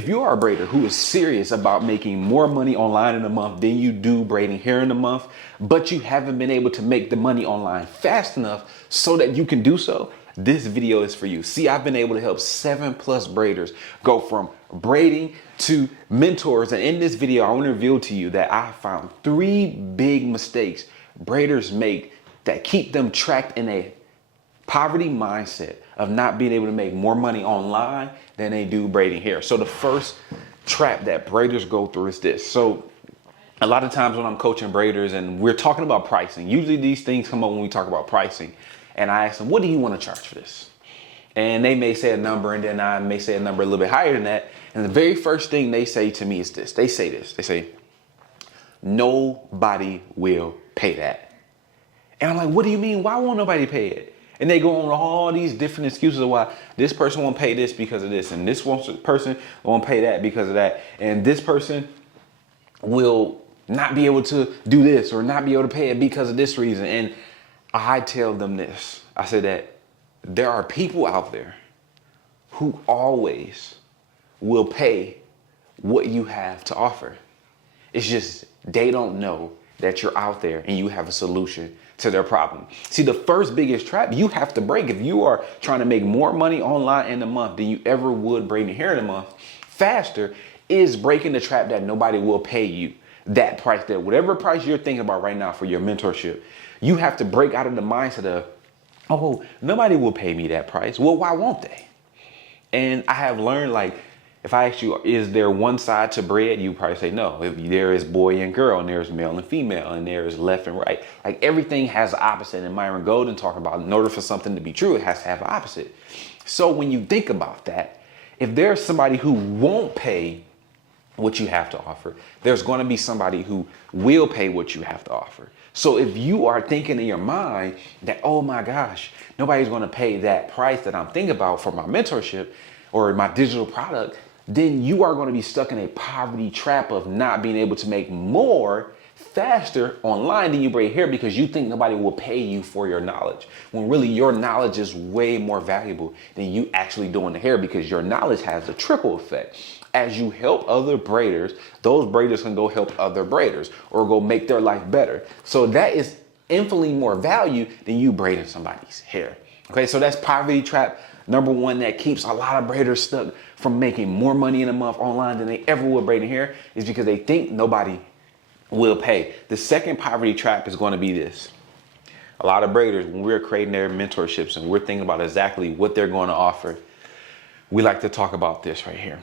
If you are a braider who is serious about making more money online in a month than you do braiding hair in a month, but you haven't been able to make the money online fast enough so that you can do so, this video is for you. See, I've been able to help 7+ braiders go from braiding to mentors. And in this video, I want to reveal to you that I found 3 big mistakes braiders make that keep them trapped in a poverty mindset of not being able to make more money online than they do braiding hair. So the first trap that braiders go through is this. So a lot of times when I'm coaching braiders and we're talking about pricing, usually these things come up when we talk about pricing. And I ask them, what do you want to charge for this? And they may say a number, and then I may say a number a little bit higher than that. And the very first thing they say to me is this. They say, nobody will pay that. And I'm like, what do you mean? Why won't nobody pay it? And they go on all these different excuses of why this person won't pay this because of this, and this person won't pay that because of that, and this person will not be able to do this or not be able to pay it because of this reason. And I tell them this. I say that there are people out there who always will pay what you have to offer. It's just they don't know that you're out there and you have a solution to their problem. See, the first biggest trap you have to break if you are trying to make more money online in a month than you ever would braiding hair in a month faster is breaking the trap that nobody will pay you that price, that whatever price you're thinking about right now for your mentorship. You have to break out of the mindset of, oh, nobody will pay me that price. Well, why won't they? And I have learned, like, if I ask you, is there one side to bread? You probably say no. If there is boy and girl, and there's male and female, and there is left and right. Like, everything has an opposite. And Myron Golden talked about, in order for something to be true, it has to have an opposite. So when you think about that, if there's somebody who won't pay what you have to offer, there's going to be somebody who will pay what you have to offer. So if you are thinking in your mind that, oh my gosh, nobody's going to pay that price that I'm thinking about for my mentorship or my digital product, then you are going to be stuck in a poverty trap of not being able to make more faster online than you braid hair because you think nobody will pay you for your knowledge, when really your knowledge is way more valuable than you actually doing the hair, because your knowledge has a trickle effect. As you help other braiders, those braiders can go help other braiders or go make their life better. So that is infinitely more value than you braiding somebody's hair. Okay, so that's poverty trap number 1 that keeps a lot of braiders stuck from making more money in a month online than they ever will braiding hair, is because they think nobody will pay. The second poverty trap is going to be this. A lot of braiders, when we're creating their mentorships and we're thinking about exactly what they're going to offer, we like to talk about this right here.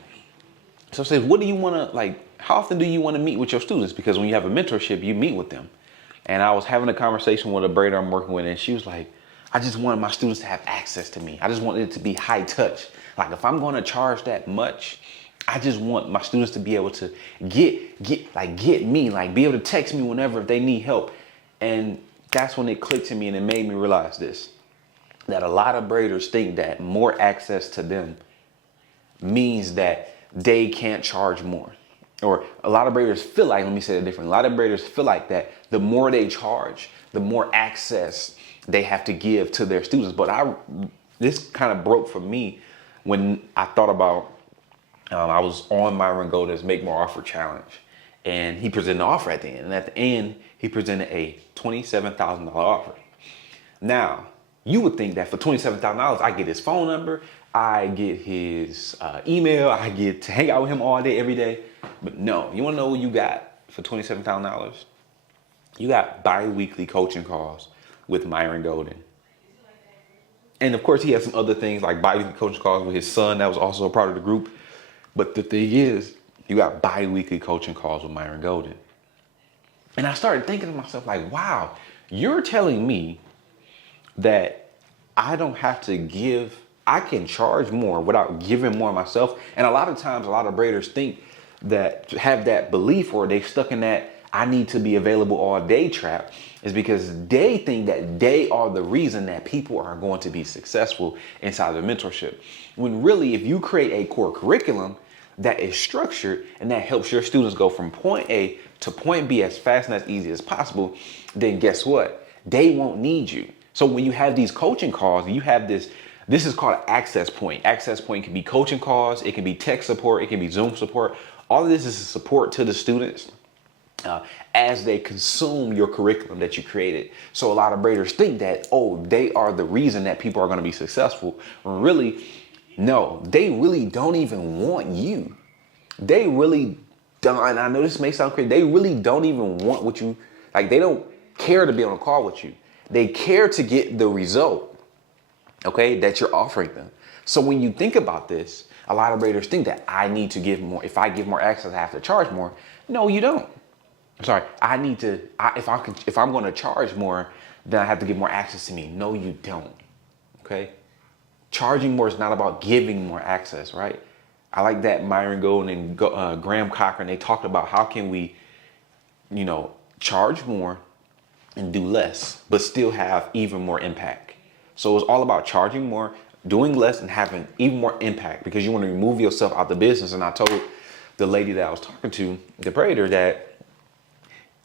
So it says, what do you want to, like, how often do you want to meet with your students? Because when you have a mentorship, you meet with them. And I was having a conversation with a braider I'm working with, and she was like, I just wanted my students to have access to me. I just wanted it to be high touch. Like, if I'm going to charge that much, I just want my students to be able to get me, like be able to text me whenever if they need help. And that's when it clicked to me, and it made me realize this, that a lot of braiders think that more access to them means that they can't charge more. Or a lot of braiders feel like, let me say it differently, a lot of braiders feel like that the more they charge, the more access they have to give to their students. But this kind of broke for me when I thought about, I was on Myron Golden's Make More Offer Challenge, and he presented an offer at the end. And at the end, he presented a $27,000 offer. Now, you would think that for $27,000, I get his phone number, I get his email, I get to hang out with him all day, every day. But no, you want to know what you got for $27,000? You got bi-weekly coaching calls with Myron Golden. And of course, he has some other things like bi-weekly coaching calls with his son that was also a part of the group. But the thing is, you got bi-weekly coaching calls with Myron Golden. And I started thinking to myself, like, wow, you're telling me that I don't have to give, I can charge more without giving more myself. And a lot of times, a lot of braiders think that, have that belief, or they stuck in that I need to be available all day trap, is because they think that they are the reason that people are going to be successful inside of mentorship. When really, if you create a core curriculum that is structured and that helps your students go from point A to point B as fast and as easy as possible, then guess what? They won't need you. So when you have these coaching calls, you have this This is called an access point. Access point can be coaching calls, it can be tech support, it can be Zoom support. All of this is support to the students as they consume your curriculum that you created. So a lot of braiders think that, oh, they are the reason that people are going to be successful. When really, no, they really don't even want you. They really don't. And I know this may sound crazy. They really don't even want what you, like, they don't care to be on a call with you. They care to get the result, okay, that you're offering them. So when you think about this, a lot of braiders think that I need to give more. If I give more access, I have to charge more. No, you don't. I'm sorry. I need to, if I'm going to charge more, then I have to give more access to me. No, you don't. Okay. Charging more is not about giving more access, right? I like that Myron Golden and Graham Cochran, they talked about how can we, charge more and do less, but still have even more impact. So it's all about charging more, doing less, and having even more impact, because you want to remove yourself out the business. And I told the lady that I was talking to, the braider, that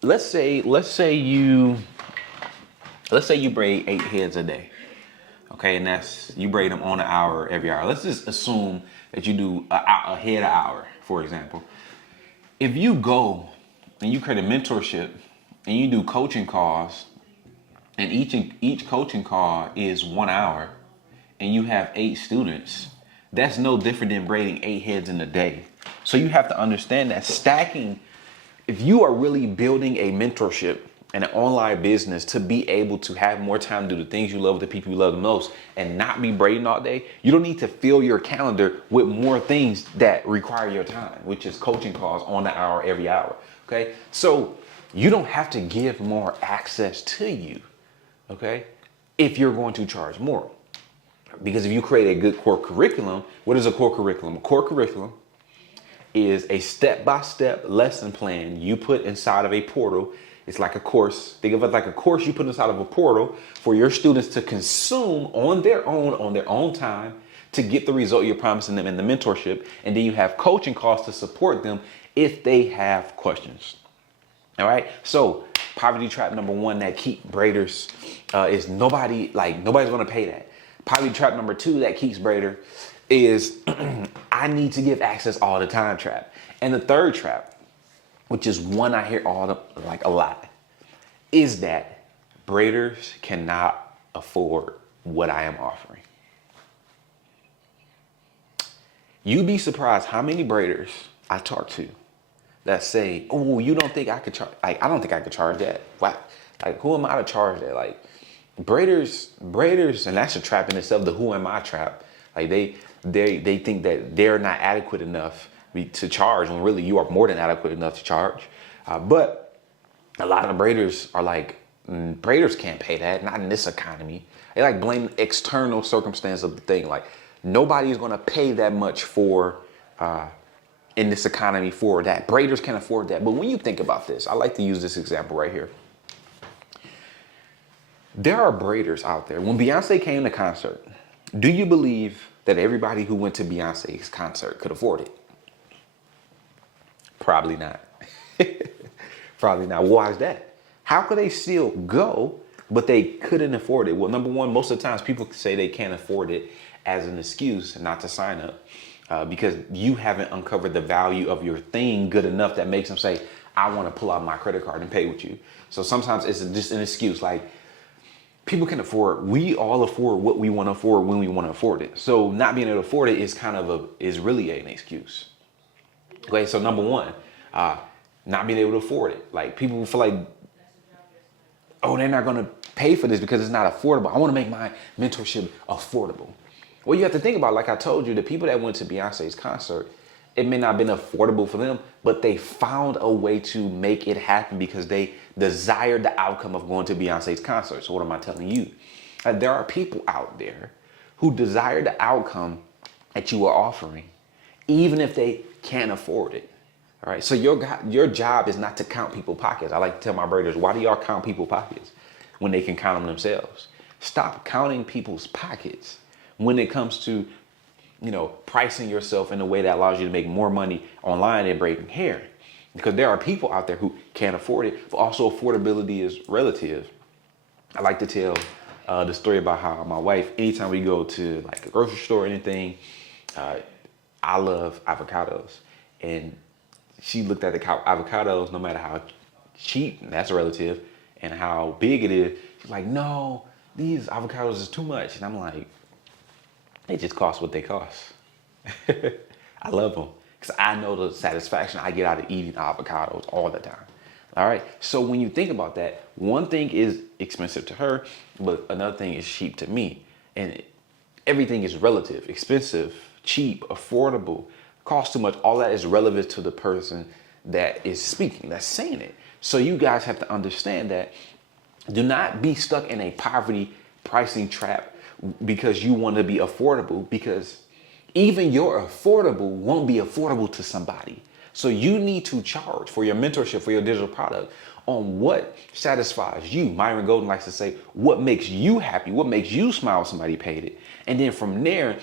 let's say you braid 8 heads a day. Okay, and that's, you braid them on an hour every hour. Let's just assume that you do a head an hour, for example. If you go and you create a mentorship and you do coaching calls, and each coaching call is 1 hour, and you have 8 students, that's no different than braiding 8 heads in a day. So you have to understand that stacking, if you are really building a mentorship and an online business to be able to have more time to do the things you love with the people you love the most and not be braiding all day, you don't need to fill your calendar with more things that require your time, which is coaching calls on the hour every hour. Okay. So you don't have to give more access to you. Okay. If you're going to charge more, because if you create a good core curriculum, what is a core curriculum? A core curriculum is a step-by-step lesson plan you put inside of a portal. It's like a course. Think of it like a course you put inside of a portal for your students to consume on their own time, to get the result you're promising them in the mentorship. And then you have coaching calls to support them if they have questions. All right. So poverty trap number 1 that keep braiders is nobody's going to pay that. Poverty trap number 2 that keeps braider is I need to give access all the time trap. And the third trap, which is one I hear a lot, is that braiders cannot afford what I am offering. You'd be surprised how many braiders I talk to that say, "Oh, you don't think I could charge? I don't think I could charge that. What? Like, who am I to charge that?" Like, braiders, and that's a trap in itself. The who am I trap. Like they think that they're not adequate enough to charge, when really you are more than adequate enough to charge. But a lot of the braiders are like, braiders can't pay that, not in this economy. They like blame external circumstance of the thing. Like, nobody is going to pay that much for in this economy for that. Braiders can't afford that. But when you think about this, I like to use this example right here. There are braiders out there. When Beyonce came to concert, do you believe that everybody who went to Beyonce's concert could afford it? Probably not. Probably not. Why is that? How could they still go, but they couldn't afford it? Well, number one, most of the times people say they can't afford it as an excuse not to sign up because you haven't uncovered the value of your thing good enough that makes them say, I want to pull out my credit card and pay with you. So sometimes it's just an excuse. Like, people can afford, we all afford what we want to afford when we want to afford it. So not being able to afford it is really an excuse. Okay, so number one, not being able to afford it. Like, people feel like, oh, they're not going to pay for this because it's not affordable. I want to make my mentorship affordable. Well, you have to think about, like I told you, the people that went to Beyonce's concert, it may not have been affordable for them, but they found a way to make it happen because they desired the outcome of going to Beyonce's concert. So what am I telling you? There are people out there who desire the outcome that you are offering, even if they can't afford it. All right. So your job is not to count people's pockets. I like to tell my braiders, why do y'all count people's pockets when they can count them themselves? Stop counting people's pockets when it comes to, pricing yourself in a way that allows you to make more money online and braiding hair. Because there are people out there who can't afford it, but also affordability is relative. I like to tell the story about how my wife, anytime we go to like a grocery store or anything, I love avocados. And she looked at the avocados, no matter how cheap, and that's relative, and how big it is. She's like, no, these avocados is too much. And I'm like, they just cost what they cost. I love them because I know the satisfaction I get out of eating avocados all the time. All right. So when you think about that, one thing is expensive to her, but another thing is cheap to me. And everything is relative, expensive, cheap, affordable, cost too much. All that is relevant to the person that is speaking, that's saying it. So you guys have to understand that. Do not be stuck in a poverty pricing trap because you want to be affordable, because even your affordable won't be affordable to somebody. So you need to charge for your mentorship, for your digital product, on what satisfies you. Myron Golden likes to say, what makes you happy, what makes you smile when somebody paid it. And then from there,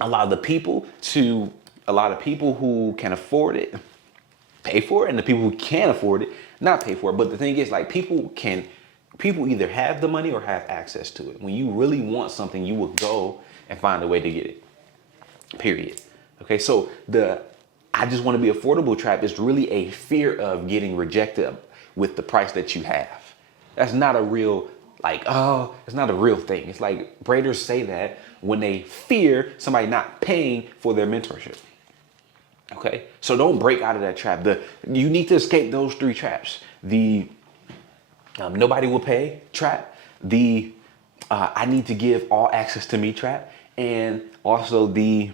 a lot of people who can afford it, pay for it, and the people who can't afford it, not pay for it. But the thing is, like, people either have the money or have access to it. When you really want something, you will go and find a way to get it, period. Okay, so I just want to be affordable trap is really a fear of getting rejected with the price that you have. That's not a real, it's not a real thing. It's like braiders say that when they fear somebody not paying for their mentorship. Okay, so don't break out of that trap. You need to escape those three traps. The nobody will pay trap. The I need to give all access to me trap, and also the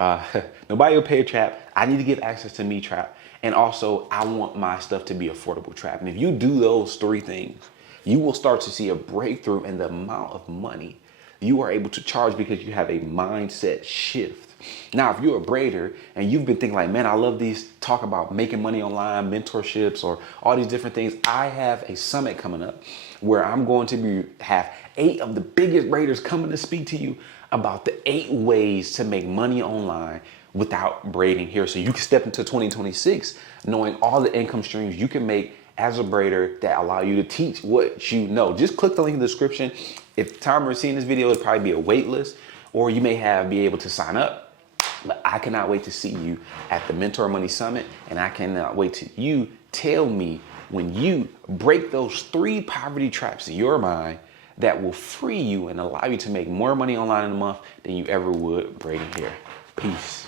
nobody will pay trap. I need to give access to me trap, and also I want my stuff to be affordable trap. And if you do those three things, you will start to see a breakthrough in the amount of money you are able to charge because you have a mindset shift. Now, if you're a braider and you've been thinking like, man, I love these talk about making money online, mentorships, or all these different things. I have a summit coming up where I'm going to have 8 of the biggest braiders coming to speak to you about the 8 ways to make money online without braiding here. So you can step into 2026 knowing all the income streams you can make as a braider that allow you to teach what you know. Just click the link in the description. If the time we're seeing this video, it'll probably be a wait list, or you may be able to sign up. But I cannot wait to see you at the Mentor Money Summit, and I cannot wait to you tell me when you break those 3 poverty traps in your mind that will free you and allow you to make more money online in a month than you ever would braiding hair. Peace.